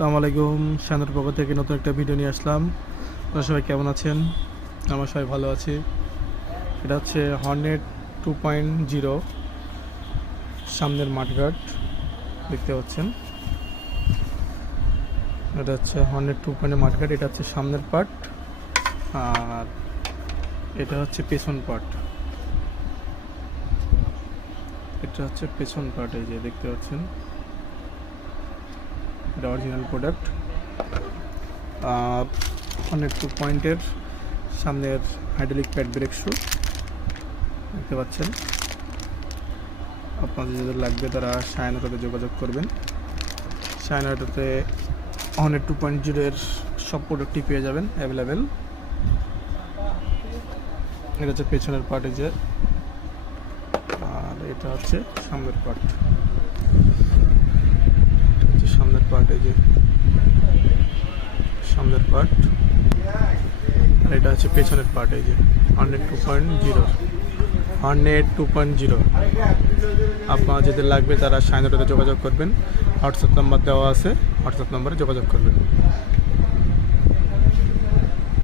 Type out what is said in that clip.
আসসালামু আলাইকুম। শানুর পক্ষ থেকে নতুন একটা ভিডিও নিয়ে আসলাম। আপনারা সবাই কেমন আছেন? আমরা সবাই ভালো আছি। এটা হচ্ছে হর্নেট 2.0 সামনের মাঠগার্ড দেখতে পাচ্ছেন। এটা হচ্ছে হর্নেট 2.0 মাঠগার্ড। এটা হচ্ছে সামনের পার্ট আর এটা হচ্ছে পেছন পার্ট। এটা হচ্ছে পেছন পার্ট, এই যে দেখতে পাচ্ছেন। এটা অরিজিনাল প্রোডাক্ট। হর্নেট 2.0 সামনের হাইড্রোলিক প্যাড ব্রেক শু দেখতে পাচ্ছেন। আপনাদের যাদের লাগবে তারা শায়নাটাতে যোগাযোগ করবেন। শায়নাটাতে হর্নেট 2.0 এর সব প্রোডাক্টই পেয়ে যাবেন অ্যাভেলেবেল। এটা হচ্ছে পেছনের পার্ট, এই যে, আর এটা হচ্ছে সামনের পার্ট। সামনের পার্ট, এই যে সামনের পার্ট, আর এটা হচ্ছে পেছনের পার্ট, এই যে হর্নেট 2.0। হর্নেট 2.0 আপনার যাদের লাগবে তারা শায়নাটাতে যোগাযোগ করবেন। হোয়াটসঅ্যাপ নাম্বার দেওয়া আছে, হোয়াটসঅ্যাপ নাম্বারে যোগাযোগ করবেন।